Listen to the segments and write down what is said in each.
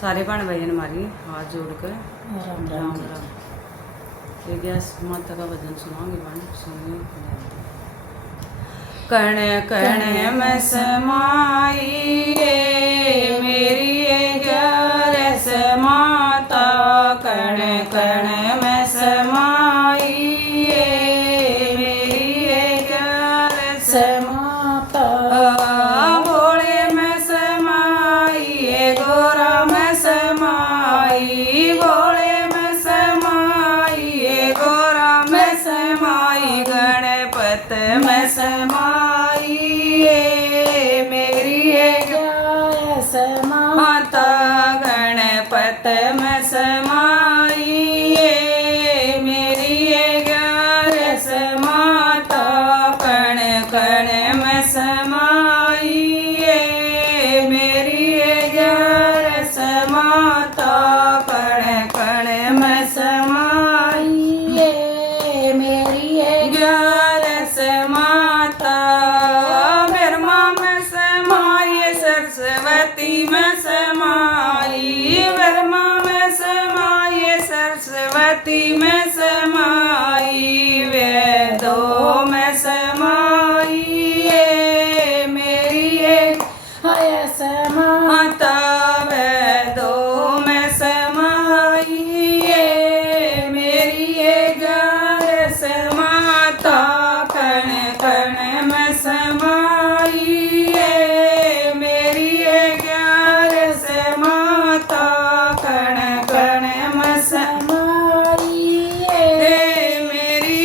सारे भैन भाइयों ने मारी हाथ जोड़कर राम राम राम। राम। ये गया माता का भजन सुनाऊंगी बहन सुनिए। कण कण में समाई रे मेरी ग्यारस माता, कण कण में समाई रे मेरी ग्यारस माता भोले में समाई गोरा में समाई, भोले में समाई गोरा में समाई, गणपत में समाई मेरी ग्यारस माता, गणपत में समाई मेरी ग्यारस माता, कण कण में समाई मेरी ग्यारस माता, कण कण में समाई मेरी ग्यारस माता, ब्रह्मा में समाई सरस्वती में समाई, ब्रह्मा में समाई सरस्वती में समाई, वेदों में समाई मेरी हयस माता, वेदों में समाई मेरी ग्यारस माता, कण कण में समाई मेरी ग्यारस माता, कण कण में समाई मेरी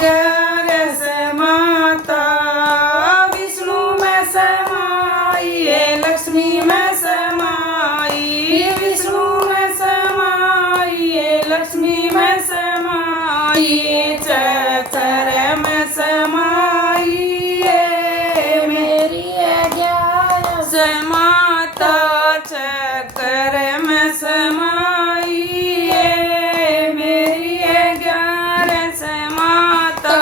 ग्यारस माता, विष्णु में समाई लक्ष्मी में समाई, विष्णु में समाई लक्ष्मी में समाई, चक्र में समाई मेरी ग्यारस माता, चक्र में समाई मेरी ग्यारस माता,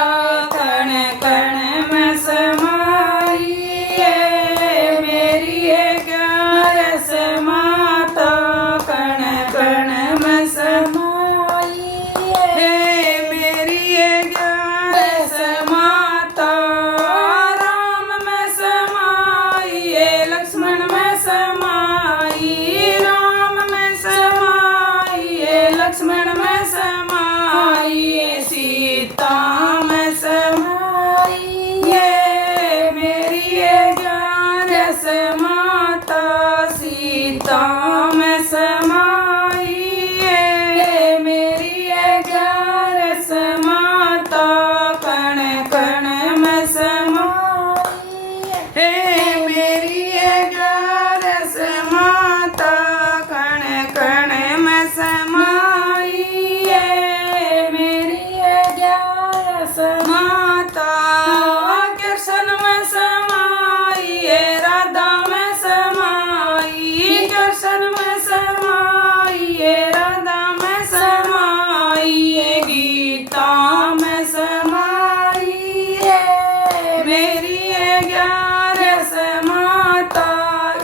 कण कण में समाई मेरी ग्यारस माता, कण कण में समाई मेरी ग्यारस माता, राम में समाई लक्ष्मण में समाई, राम में समाई लक्ष्मण में समाई, सीता में समाई मेरी ग्यारस माता, सीता में समाई मेरी ग्यारस माता, कण कण में समाई मेरी ग्यारस माता, कण कण में समाई मेरी ग्यारस माता, कृष्ण में समाई राधा में समाई, कृष्ण में समाई राधा में समाई, गीता में समाई मेरी ग्यारस माता,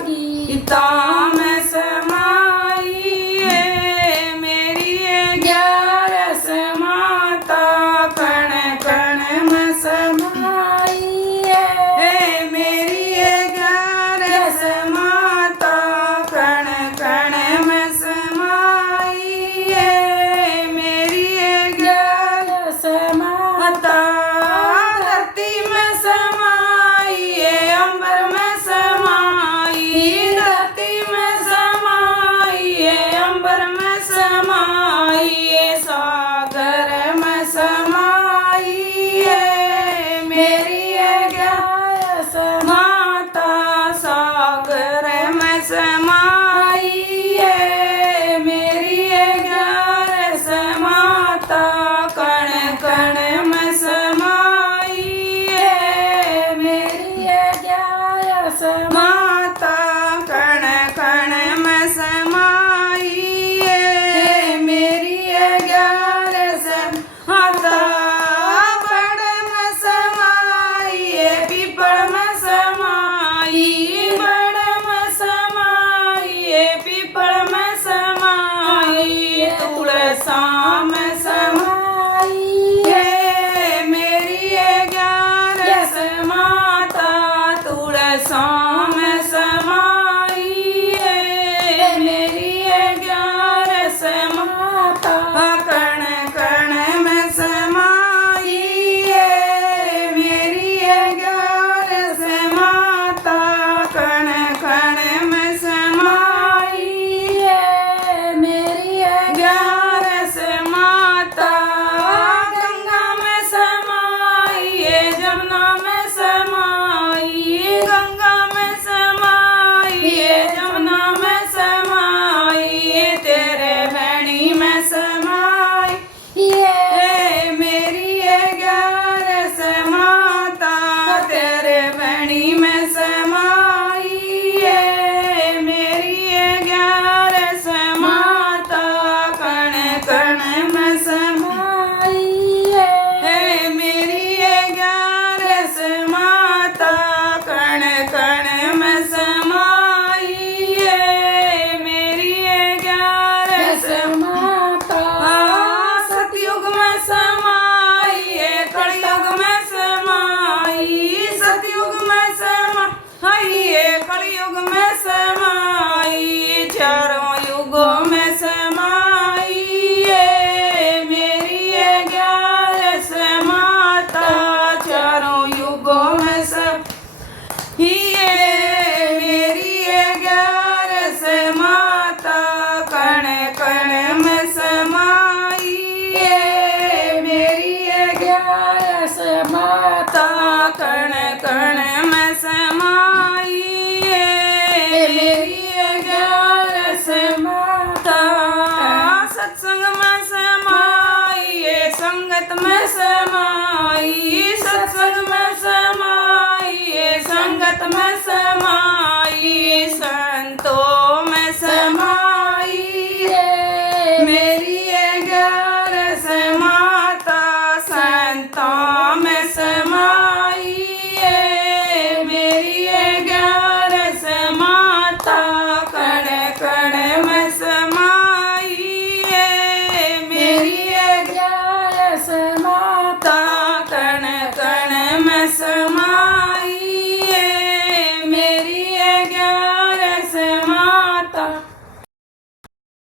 गीता में समाई मेरी ग्यारस माता, कण कण में समाई मेरी ग्यारस माता, कण कण में समाई मेरी ग्यारस माता, धरती में समाई अंबर में समाई, धरती में समाई अंबर में समाई, सागर में समाई मेरी ग्यारस माता, सागर में समाई मेरी ग्यारस माता, कण कण में समाई मेरी ग्यारस माता, कण कण में समाई मेरी ग्यारस माता, बड़ में समाई पीपल में समाई, बड़ में समाई युग में समाई, चारों युगों में समाई, ये मेरी है 11 माता, चारों युगों में समाई, ये मेरी है 11 माता, कण कण में समाई, ये मेरी है 11 माता, कण कण में समाई, ये मेरी है 11 माता, सत्संग में समाई, ये संगत में समाई, सत्संग में समाई, ये संगत में समाई, संतों में समाई, ये मेरी है 11 माता, संतों